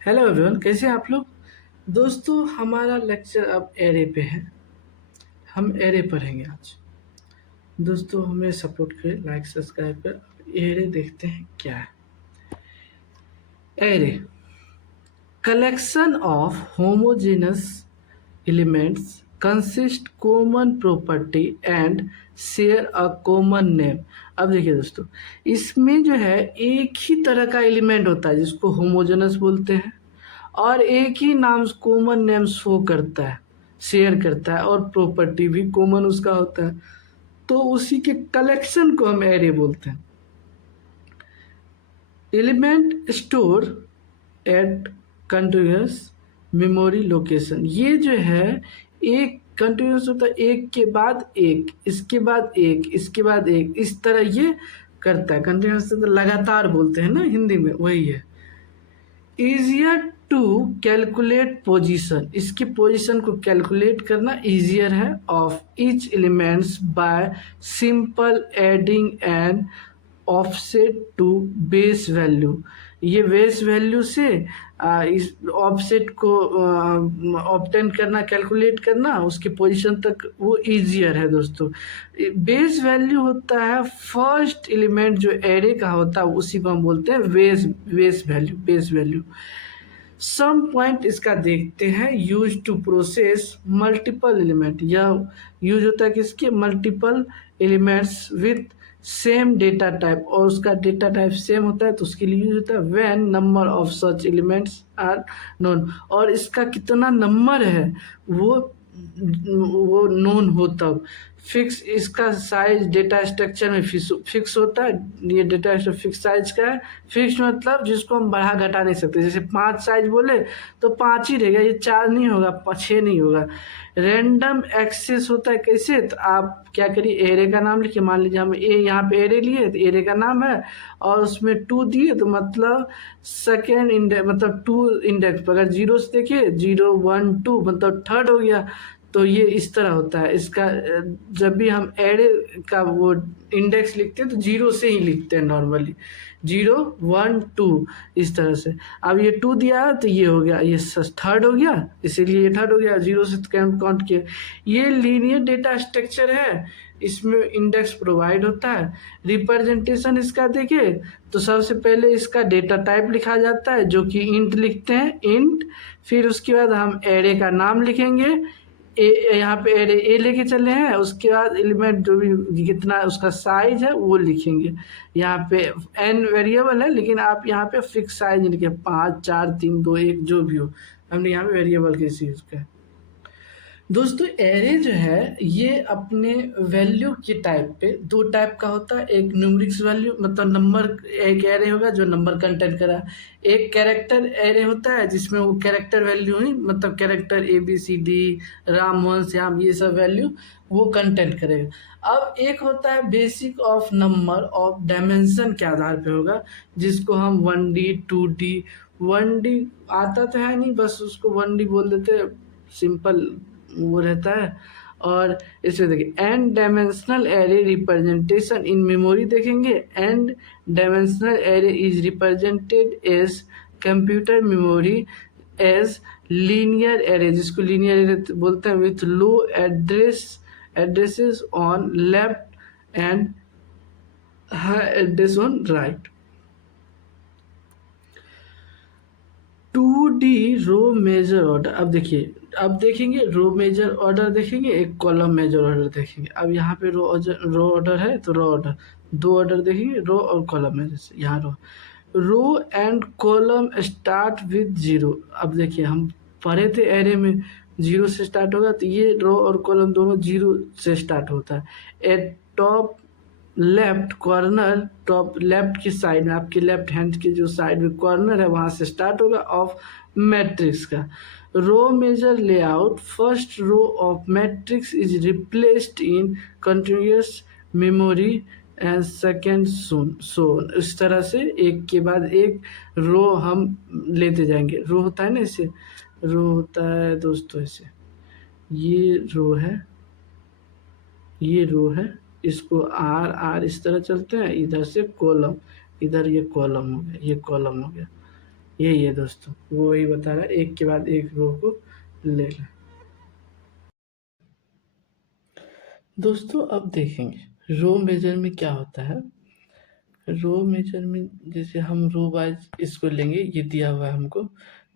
Hello everyone, कैसे हैं आप लोग। दोस्तों, हमारा लेक्चर अब एरे पे है। हम एरे पढ़ेंगे आज। दोस्तों, हमें सपोर्ट करें, लाइक सब्सक्राइब कर। एरे देखते हैं क्या है। Array collection of homogeneous elements consist common property and share a common name. अब देखिए दोस्तों, इसमें जो है एक ही तरह का एलिमेंट होता है जिसको होमोजेनस बोलते हैं, और एक ही नाम कॉमन नेम शो करता है, शेयर करता है, और प्रॉपर्टी भी कॉमन उसका होता है। तो उसी के कलेक्शन को हम एरे बोलते हैं। Element store at continuous memory location. ये जो है एक कंटिन्यूस होता है, एक के बाद एक, इसके बाद एक, इसके बाद एक, इस तरह ये करता है। कंटिन्यूस तो लगातार बोलते हैं ना हिंदी में, वही है। इजियर टू कैलकुलेट पोजीशन, इसकी पोजीशन को कैलकुलेट करना इजियर है of each elements by simple adding and offset to base value. ये बेस वैल्यू से इस ऑफसेट को ऑब्टेन करना, कैलकुलेट करना, उसकी पोजीशन तक वो इजियर है दोस्तों। बेस वैल्यू होता है फर्स्ट एलिमेंट जो एरे का होता है, उसी को हम बोलते हैं बेस वैल्यू। सम पॉइंट इसका देखते हैं। Use to process multiple element, यह यूज होता है किसके, multiple elements with same data type, और उसका डेटा टाइप सेम होता है तो उसके लिए यूज होता है। When number of such elements are known, और इसका कितना नंबर है वो नोन हो तब। फिक्स, इसका साइज डेटा स्ट्रक्चर में फिक्स होता है। ये डेटा स्ट्रक्चर फिक्स साइज का है। फिक्स मतलब जिसको हम बढ़ा घटा नहीं सकते। जैसे 5 साइज बोले तो 5 ही रहेगा, ये 4 नहीं होगा, 6 नहीं होगा। रैंडम एक्सेस होता है कैसे, तो आप क्या करिए, एरे का नाम लिखिए। मान लीजिए हम यहाँ पे एरे लिए तो एरे का नाम है, और उसमें 2 दिए तो मतलब सेकेंड इंडेक्स, मतलब 2 इंडेक्स। अगर जीरो से देखिए, 0 1 2 मतलब थर्ड हो गया। तो ये इस तरह होता है इसका। जब भी हम एरे का वो इंडेक्स लिखते हैं तो 0 से ही लिखते हैं नॉर्मली, 0 1 2 इस तरह से। अब ये 2 दिया है तो ये हो गया, ये थर्ड हो गया, इसीलिए ये थर्ड हो गया। 0 से काउंट किया। ये लीनियर डेटा स्ट्रक्चर है, इसमें इंडेक्स प्रोवाइड होता है। रिप्रेजेंटेशन इसका देखिए तो सबसे पहले इसका डेटा टाइप लिखा जाता है, जो कि इंट लिखते हैं, इंट। फिर उसके बाद हम एरे का नाम लिखेंगे। ए, यहाँ पे एरे ए लेके चले हैं, उसके बाद एलिमेंट जो भी कितना उसका साइज है वो लिखेंगे। यहाँ पे एन वेरिएबल है, लेकिन आप यहाँ पे फिक्स साइज लिखे, 5 4 3 2 1 जो भी हो। हमने यहाँ पे वेरिएबल कैसे यूज किया। दोस्तों, एरे जो है ये अपने वैल्यू के टाइप पे दो टाइप का होता है। एक न्यूमेरिक्स वैल्यू, मतलब नंबर, एक एरे होगा जो नंबर कंटेंट करा। एक कैरेक्टर एरे होता है जिसमें वो कैरेक्टर वैल्यू ही, मतलब कैरेक्टर ABCD, राम मोहन श्याम, ये सब वैल्यू वो कंटेंट करेगा। अब एक होता है basic of number of dimension के आधार पे होगा, जिसको हम 1D 2D, 1D आता तो है नहीं, बस उसको 1D बोल देते, सिंपल वो रहता है। और इसमें देखिए n dimensional array representation in memory देखेंगे। N dimensional array is represented as computer memory as linear array, जिसको लीनियर एरे बोलते हैं, with low addresses on left and high address on right. 2D row major order. अब देखिए, अब देखेंगे रो major order देखेंगे, एक कॉलम मेजर ऑर्डर देखेंगे। अब यहाँ पे रो ऑर्डर है तो रो ऑर्डर, दो ऑर्डर देखेंगे, रो और कॉलम में। जैसे यहाँ row and column start with 0। अब देखिए हम पढ़े थे एरे में 0 से स्टार्ट होगा, तो ये रो और कॉलम दोनों 0 से स्टार्ट होता है। Eight top left corner, top left की साइड में, आपके लेफ्ट हैंड के जो साइड में कॉर्नर है वहां से स्टार्ट होगा ऑफ मैट्रिक्स का। Row major layout, first row of matrix is replaced in continuous memory and second son. इस तरह से एक के बाद एक रो हम लेते जाएंगे। रो होता है ना, इसे रो होता है दोस्तों, ऐसे ये रो है, ये रो है, इसको आर आर इस तरह चलते हैं। इधर से कॉलम, इधर ये कॉलम हो गया, ये कॉलम हो गया, यही है दोस्तों, वो वही बता रहा है, एक के बाद एक रो को लेना। दोस्तों अब देखेंगे रो मेजर में क्या होता है। रो मेजर में जैसे हम रो वाइज इसको लेंगे, ये दिया हुआ है हमको,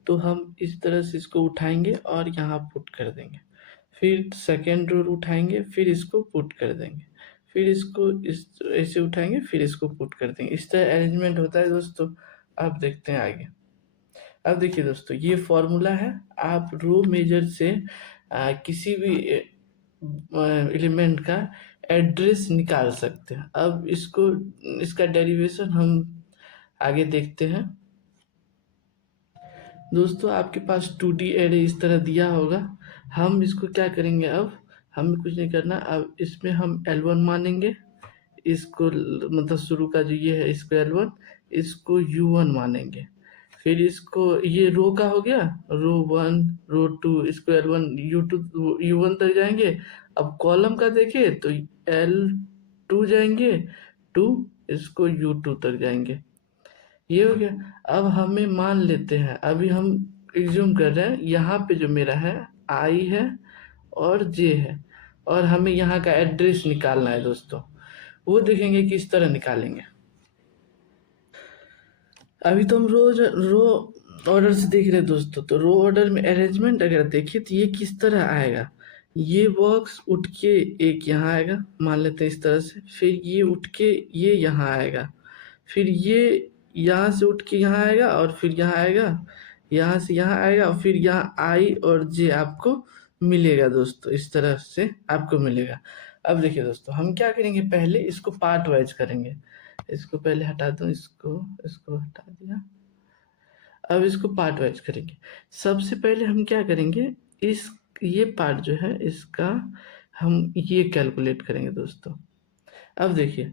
तो हम इस तरह से इसको उठाएंगे और यहाँ पुट कर देंगे, फिर सेकेंड रो उठाएंगे, फिर इसको पुट कर देंगे, फिर इसको इस ऐसे उठाएंगे, फिर इसको पुट कर देंगे। इस तरह अरेंजमेंट होता है दोस्तों। अब देखते हैं आगे। अब देखिए दोस्तों, ये फॉर्मूला है, आप रो मेजर से किसी भी एलिमेंट का एड्रेस निकाल सकते हैं। अब इसको, इसका डेरिवेशन हम आगे देखते हैं। दोस्तों आपके पास 2D एरे इस तरह दिया होगा, हम इसको क्या करेंगे, अब हमें कुछ नहीं करना, अब इसमें हम L1 मानेंगे, इसको मतलब शुरू का जो ये है इसको L1, इसको U1 मानेंगे, फिर इसको ये रो का हो गया, रो 1 रो 2, इसको L1 U2 U1 तक जाएंगे। अब कॉलम का देखें तो L2 जाएंगे 2, इसको U2 तक जाएंगे। ये हो गया। अब हमें मान लेते हैं, अभी हम एग्ज्यूम कर रहे हैं यहाँ पे जो मेरा है I है और J है, और हमें यहाँ का एड्रेस निकालना है दोस्तों। वो देखेंगे किस तरह निकालेंगे। अभी तो हम रोज रो ऑर्डर से देख रहे हैं दोस्तों, तो रो ऑर्डर में अरेंजमेंट अगर देखिए तो ये किस तरह आएगा। ये बॉक्स उठ के एक यहाँ आएगा, मान लेते हैं इस तरह से, फिर ये उठ के ये यहाँ आएगा, फिर ये यहाँ से उठ के यहाँ आएगा, और फिर यहाँ आएगा, यहाँ से यहाँ आएगा, और फिर यहाँ आई और जे आपको मिलेगा दोस्तों, इस तरह से आपको मिलेगा। अब देखिए दोस्तों, हम क्या करेंगे, पहले इसको पार्ट वाइज करेंगे। इसको पहले हटा दो, इसको इसको हटा दिया। अब इसको पार्ट वाइज करेंगे। सबसे पहले हम क्या करेंगे, इस ये पार्ट जो है इसका हम ये कैलकुलेट करेंगे दोस्तों। अब देखिए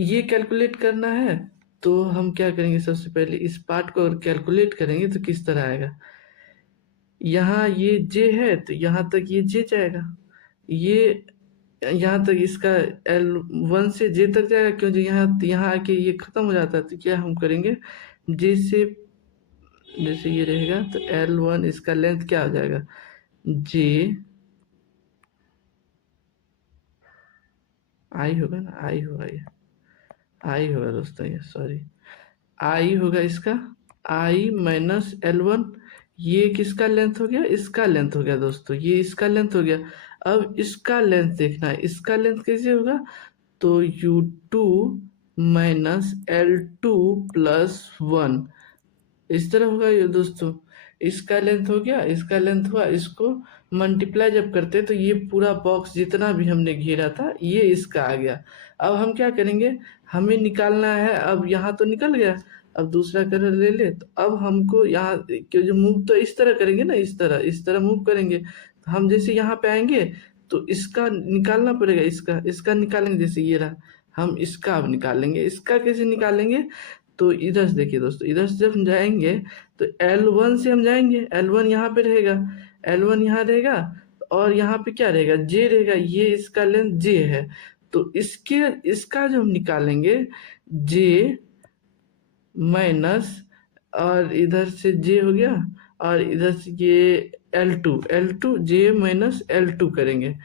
ये कैलकुलेट करना है, तो हम क्या करेंगे, सबसे पहले इस पार्ट को अगर कैलकुलेट करेंगे तो किस तरह आएगा। यहाँ ये जे है तो यहाँ तक ये जे जाएगा, ये यहाँ तक इसका L1 से जे तक जाएगा, क्योंकि यहाँ आके ये खत्म हो जाता है। तो क्या हम करेंगे, जे से जैसे ये रहेगा तो L1 इसका लेंथ क्या हो जाएगा, जे आई होगा ना, आई होगा, ये आई होगा दोस्तों, ये सॉरी आई होगा इसका, आई माइनस L1। ये किसका लेंथ हो गया, इसका लेंथ हो गया दोस्तों, ये इसका लेंथ हो गया। अब इसका लेंथ देखना है, इसका लेंथ कैसे होगा, तो U2 माइनस L2 प्लस 1, इस तरह होगा ये दोस्तों। इसका लेंथ हो गया, इसका लेंथ हुआ, इसको मल्टीप्लाई जब करते हैं तो ये पूरा बॉक्स जितना भी हमने घेरा था ये इसका आ गया। अब हम क्या करेंगे, हमें निकालना है, अब यहाँ तो निकल गया, अब दूसरा कलर ले ले, तो अब हमको यहाँ क्यों जो मूव तो इस तरह करेंगे ना, इस तरह मूव करेंगे, तो हम जैसे यहाँ पे आएंगे तो इसका निकालना पड़ेगा, इसका निकालेंगे, जैसे ये रहा, हम इसका अब निकालेंगे। इसका कैसे निकालेंगे, तो इधर से देखिए दोस्तों, इधर से जब हम जाएंगे तो L1 से हम जाएंगे, L1 यहाँ पे रहेगा, L1 यहाँ रहेगा, और यहाँ पे क्या रहेगा, J रहेगा, ये इसका लेंथ J है, तो इसका जो हम निकालेंगे J माइनस, और इधर से J हो गया, और इधर से ये L2 J माइनस L2 करेंगे,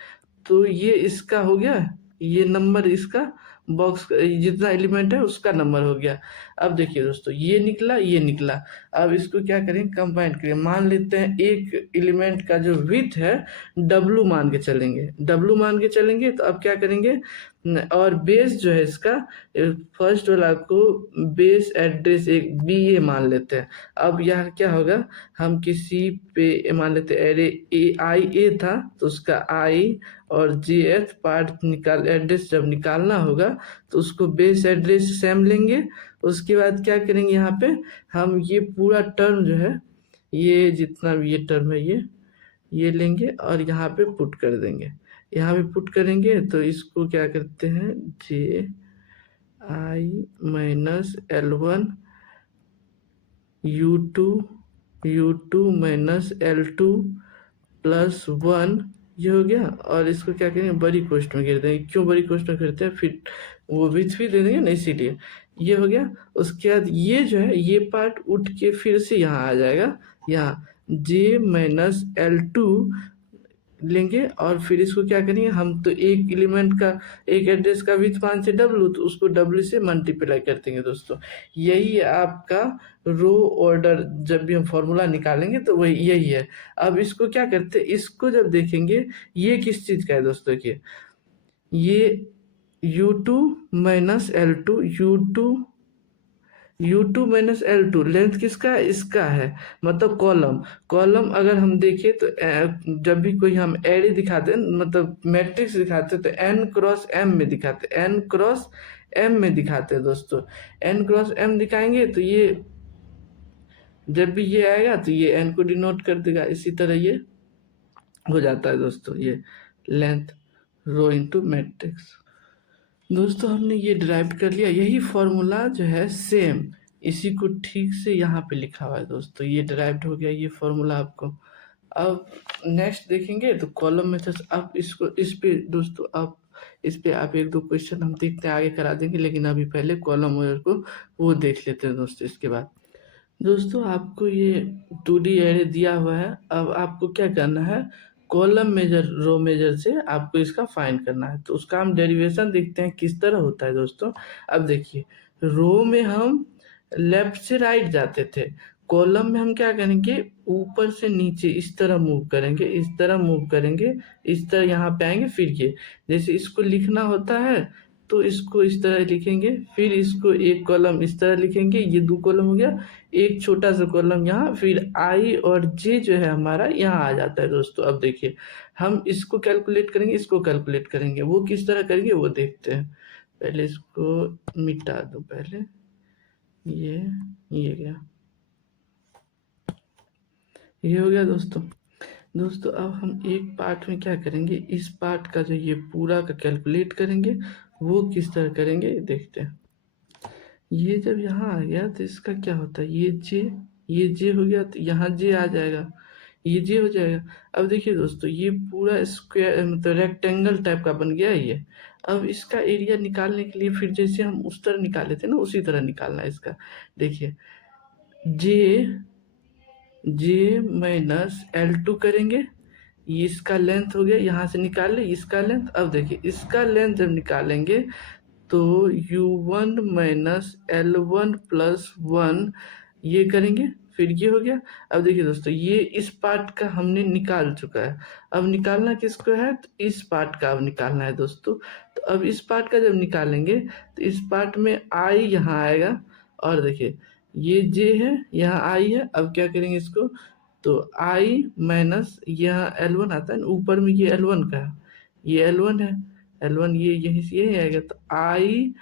तो ये इसका हो गया, ये नंबर इसका बॉक्स जितना एलिमेंट है उसका नंबर हो गया। अब देखिए दोस्तों, ये निकला ये निकला, अब इसको क्या करें, कंबाइन करें। मान लेते हैं एक एलिमेंट का जो विड्थ है W मान के चलेंगे, W मान के चलेंगे, तो अब क्या करेंगे, और बेस जो है इसका, फर्स्ट वाला को बेस एड्रेस एक BA मान लेते हैं। अब यहाँ क्या होगा, हम किसी पे मान लेते हैं एरे IA था, तो उसका I और JF पार्ट निकाल, एड्रेस जब निकालना होगा तो उसको बेस एड्रेस सेम लेंगे। उसके बाद क्या करेंगे, यहाँ पे हम ये पूरा टर्म जो है, ये जितना भी ये टर्म है ये लेंगे और यहाँ पे पुट कर देंगे। यहाँ पे पुट करेंगे तो इसको क्या करते हैं, JI minus L1 U2 minus L2 plus 1, ये हो गया। और इसको क्या करेंगे, बड़ी कोष्ठ में गिर देंगे। क्यों बड़ी कोष्ठ में करते हैं, फिर वो विथ भी दे देंगे ना, इसीलिए ये हो गया। उसके बाद ये जो है ये पार्ट उठ के फिर से यहाँ आ जाएगा, यहाँ J-L2 लेंगे और फिर इसको क्या करेंगे हम, तो एक एलिमेंट का एक एड्रेस का विथ मान से W, तो उसको W से मल्टीप्लाई कर देंगे दोस्तों। यही है आपका रो ऑर्डर, जब भी हम फॉर्मूला निकालेंगे तो वही यही है। अब इसको क्या करते हैं, इसको जब देखेंगे ये किस चीज़ का है दोस्तों, ये U2 minus L2, U2 minus L2 length किसका है, इसका है, मतलब कॉलम। कॉलम अगर हम देखें तो जब भी कोई हम एरे दिखाते हैं, मतलब मैट्रिक्स दिखाते हैं, तो n क्रॉस m में दिखाते हैं, n क्रॉस m में दिखाते हैं दोस्तों। n क्रॉस m दिखाएंगे तो ये जब भी ये आएगा तो ये n को डिनोट कर देगा, इसी तरह ये हो जाता है दोस्तों, ये लेंथ रो इंटू मैट्रिक्स। दोस्तों हमने ये डिराइव कर लिया, यही फॉर्मूला जो है सेम इसी को ठीक से यहाँ पे लिखा हुआ है दोस्तों, ये डिराइव्ड हो गया ये फॉर्मूला आपको। अब नेक्स्ट देखेंगे तो कॉलम मेथड्स। अब इसको इस पे दोस्तों आप इस पे आप एक दो क्वेश्चन हम देखते हैं, आगे करा देंगे, लेकिन अभी पहले कॉलम मेथड को वो देख लेते हैं दोस्तों। इसके बाद दोस्तों आपको ये 2D एरे दिया हुआ है, अब आपको क्या करना है, कॉलम मेजर रो मेजर से आपको इसका फाइंड करना है। तो उसका हम डेरिवेशन देखते हैं किस तरह होता है दोस्तों। अब देखिए रो में हम लेफ्ट से राइट जाते थे, कॉलम में हम क्या करेंगे, ऊपर से नीचे इस तरह मूव करेंगे, इस तरह मूव करेंगे, इस तरह यहाँ पे आएंगे। फिर ये जैसे इसको लिखना होता है तो इसको इस तरह लिखेंगे, फिर इसको एक कॉलम इस तरह लिखेंगे, ये दो कॉलम हो गया, एक छोटा सा कॉलम यहाँ, फिर I और J जो है हमारा यहाँ आ जाता है दोस्तों। अब देखिए हम इसको कैलकुलेट करेंगे, इसको कैलकुलेट करेंगे, वो किस तरह करेंगे वो देखते हैं। पहले इसको मिटा दो, पहले ये गया, ये हो गया दोस्तों। दोस्तों अब हम एक पार्ट में क्या करेंगे, इस पार्ट का जो ये पूरा का कैलकुलेट करेंगे, वो किस तरह करेंगे देखते हैं। ये जब यहाँ आ गया तो इसका क्या होता है, ये जे हो गया तो यहाँ जे आ जाएगा, ये जे हो जाएगा। अब देखिए दोस्तों ये पूरा स्क्वायर मतलब रेक्टेंगल टाइप का बन गया ये। अब इसका एरिया निकालने के लिए फिर जैसे हम उस तरह निकाले थे ना, उसी तरह निकालना है इसका। देखिए जे माइनस L2 करेंगे, ये इसका लेंथ हो गया, यहाँ से निकाल ले इसका लेंथ। अब देखिए इसका लेंथ जब निकालेंगे तो U1 माइनस L1 प्लस 1 ये करेंगे, फिर ये हो गया। अब देखिए दोस्तों ये इस पार्ट का हमने निकाल चुका है, अब निकालना किसको है, तो इस पार्ट का अब निकालना है दोस्तों। तो अब इस पार्ट का जब निकालेंगे तो इस पार्ट में I यहाँ आएगा, और देखिए ये J है, यहाँ I है। अब क्या करेंगे इसको, तो I माइनस यहाँ L1 आता है, ऊपर में ये L1 का है, ये L1 है, L1 ये यहीं से यही आएगा, तो I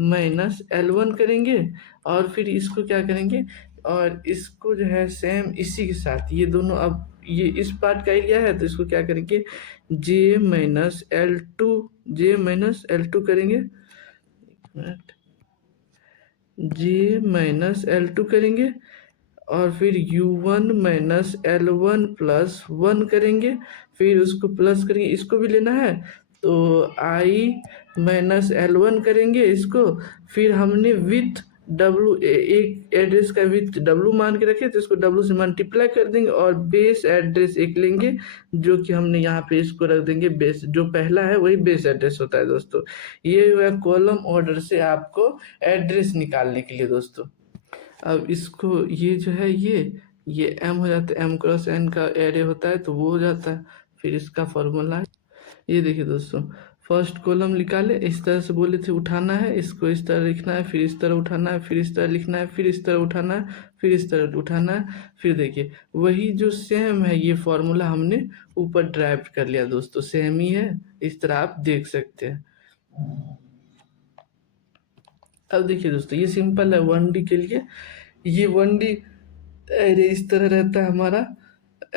माइनस L1 करेंगे, और फिर इसको क्या करेंगे, और इसको जो है सेम इसी के साथ ये दोनों, अब ये इस पार्ट का एरिया है तो इसको क्या करेंगे, J-L2 करेंगे, J-L2 करेंगे, और फिर U1 माइनस L1 प्लस 1 करेंगे, फिर उसको प्लस करेंगे, इसको भी लेना है तो I माइनस L1 करेंगे इसको, फिर हमने विथ W एक एड्रेस का विथ W मान के रखे तो इसको W से मल्टीप्लाई कर देंगे, और बेस एड्रेस एक लेंगे जो कि हमने यहाँ पे इसको रख देंगे, बेस जो पहला है वही बेस एड्रेस होता है दोस्तों। ये हुआ कॉलम ऑर्डर से आपको एड्रेस निकालने के लिए दोस्तों। अब इसको ये जो है ये m हो जाता है, m क्रॉस n का एरे होता है तो वो हो जाता है। फिर इसका फॉर्मूला है, ये देखिए दोस्तों, फर्स्ट कॉलम निकाले, इस तरह से बोले थे उठाना है, इसको इस तरह लिखना है, फिर इस तरह उठाना है, फिर इस तरह लिखना है, फिर इस तरह उठाना है, फिर इस तरह उठाना है। फिर देखिए वही जो सेम है ये फॉर्मूला हमने ऊपर ड्राइव कर लिया दोस्तों, सेम ही है, इस तरह आप देख सकते हैं। अब देखिए दोस्तों ये सिंपल है 1D के लिए, ये 1D अरे इस तरह रहता है हमारा,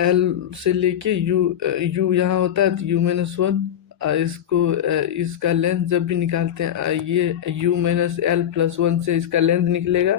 L से लेके U यहाँ होता है तो U-1, इसको इसका लेंथ जब भी निकालते हैं ये U-L+1 से इसका लेंथ निकलेगा,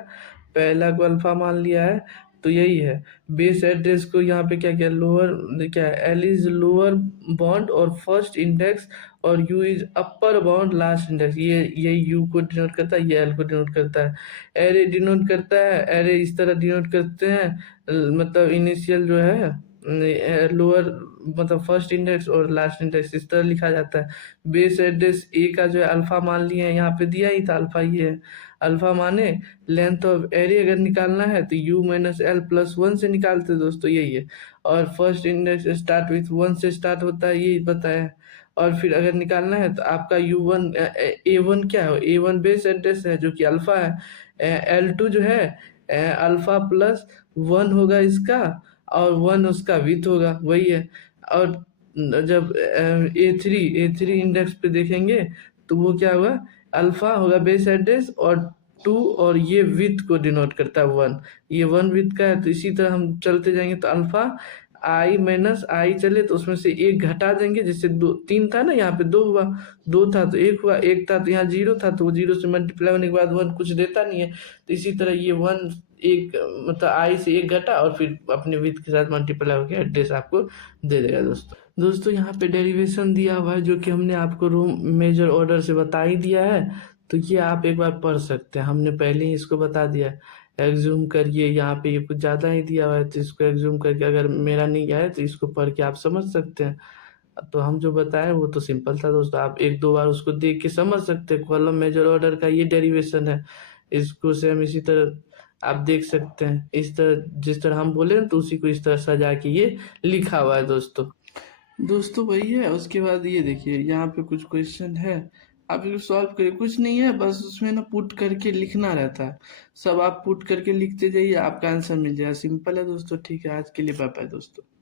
पहला को अल्फा मान लिया है तो यही है बेस एड्रेस को यहाँ पे क्या क्या लोअर, क्या एल इज लोअर बाउंड और फर्स्ट इंडेक्स और you is upper bound last index, ये यू को डिनोट करता है, ये एल को डिनोट करता है। एरे डिनोट करता है, एरे इस तरह डिनोट करते हैं, मतलब इनिशियल जो है लोअर मतलब फर्स्ट इंडेक्स और लास्ट इंडेक्स इस तरह लिखा जाता है। बेस एड्रेस ए का जो है अल्फा मान लिए हैं, यहाँ पे दिया ही था अल्फा, ये है अल्फा माने लेंथ ऑफ एरे अगर निकालना है तो you minus L plus one से निकालते हैं दोस्तों, यही है। और first index start with one से स्टार्ट होता है, यही बताया। और फिर अगर निकालना है तो आपका यू वन ए वन क्या है, ए वन बेस एड्रेस है जो कि अल्फा है, एल टू जो है अल्फा प्लस वन होगा इसका, और वन उसका विथ होगा, वही है। और जब ए थ्री इंडेक्स पे देखेंगे तो वो क्या होगा, अल्फा होगा बेस एड्रेस और टू, और ये विथ को डिनोट करता है वन, ये वन विथ का है। तो इसी तरह हम चलते जाएंगे तो अल्फा आई माइनस आई चले तो उसमें से एक घटा देंगे, जैसे दो तीन था ना यहाँ पे दो हुआ, दो था तो एक हुआ, एक था तो यहाँ जीरो था तो वो जीरो से मल्टीप्लाई होने के बाद वन कुछ देता नहीं है। तो इसी तरह ये वन एक मतलब आई से एक घटा और फिर अपने विथ के साथ मल्टीप्लाई होकर एड्रेस आपको दे देगा दोस्तों यहाँ पे डेरिवेशन दिया हुआ है जो कि हमने आपको रो मेजर ऑर्डर से बता ही दिया है, तो ये आप एक बार पढ़ सकते हैं, हमने पहले ही इसको बता दिया है। एग्जूम करिए, यहाँ पे ये कुछ ज़्यादा ही दिया हुआ है तो इसको एग्जूम करके अगर मेरा नहीं आया तो इसको पढ़ के आप समझ सकते हैं। तो हम जो बताए वो तो सिंपल था दोस्तों, आप एक दो बार उसको देख के समझ सकते हैं। कॉलम मेजर ऑर्डर का ये डेरिवेशन है, इसको से हम इसी तरह आप देख सकते हैं, इस तरह जिस तरह हम बोले तो उसी को इस तरह सजा के ये लिखा हुआ है दोस्तों वही है। उसके बाद ये देखिए यहाँ पे कुछ क्वेश्चन है, आप इसको सॉल्व करिए, कुछ नहीं है बस उसमें ना पुट करके लिखना रहता है, सब आप पुट करके लिखते जाइए आपका आंसर मिल जाएगा, सिंपल है दोस्तों। ठीक है, आज के लिए बाय बाय दोस्तों।